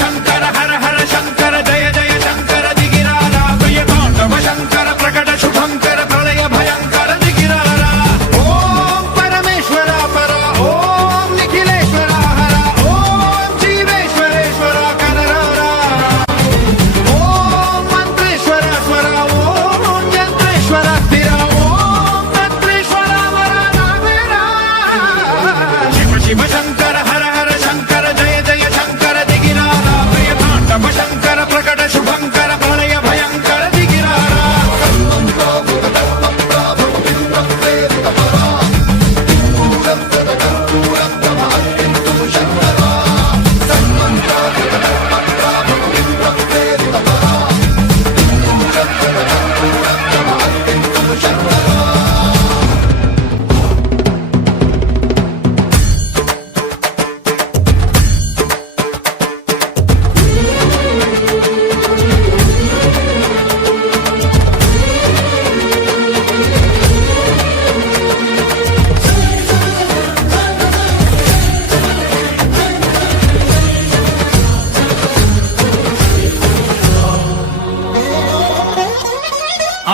శంకర హర హర శంకర జయ జయ శంకర దిగిరారా ప్రియ తాండవ శంకర ప్రకట శుభంకర ప్రళయ భయంకర దిగిరారా ఓం పరమేశ్వర పర ఓం నిఖిలేశ్వర హర ఓం జీవేశ్వరేశ్వర కరరారా ఓం మంత్రేశ్వర స్వర ఓం యంత్రేశ్వర స్థిర ఓం మంత్రేశ్వర వర నావేరా శివ శివ శంకర హర హర శంకర జయ జయ శంకర దిగిరారా ప్రియ తాండవ శంకర ప్రకట శుభంకర ప్రళయ భయంకర దిగిరారా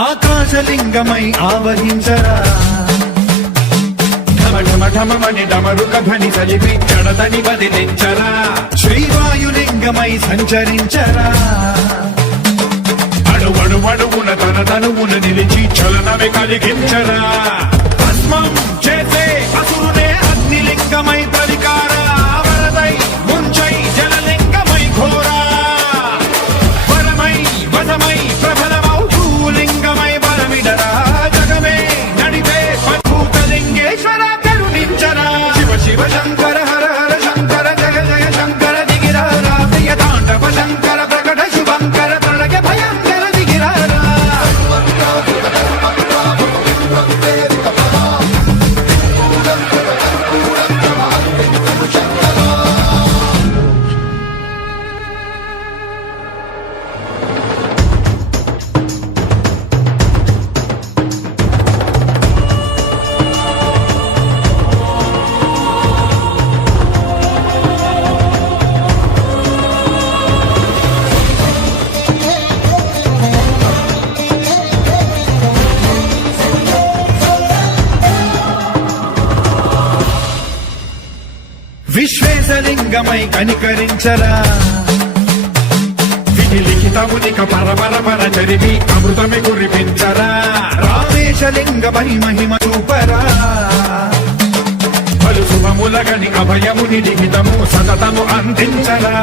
ఆకాశలింగమై ఆవహించరా ఢమఢమఢమని డమరుక ధ్వని సలిపి చడదని బదిలించరా శ్రీవాయులింగమై సంచరించరా అడువడువడువున తన తనువున నిలిచి చలనమే కలిగించరా భస్మం చేసే అసురునే అగ్నిలింగమై ప్రవికారా వరదై ముంచై జలలింగమై ఘోరా వరమై వసమై ప్రబలమౌ భూలింగమై బలమిడరా జగమే నడిపే అద్భుతలింగేశ్వర కరుణించరా శివ శివ శంకర హర హర శంకర జయ జయ శంకర దిగిరారా ప్రియ తాండవ శంకర ప్రకట శుభంకర ప్రళయ భయంకర దిగిరారా విశ్వేశలింగమై కనికరించరా విధి లిఖితమునిక పరపర చరివి అమృతమి కురిపించరా రామేశలింగమై మహిమ చూపరా పలు శుభములగని అభయముని లిఖితము సతతము అందించరా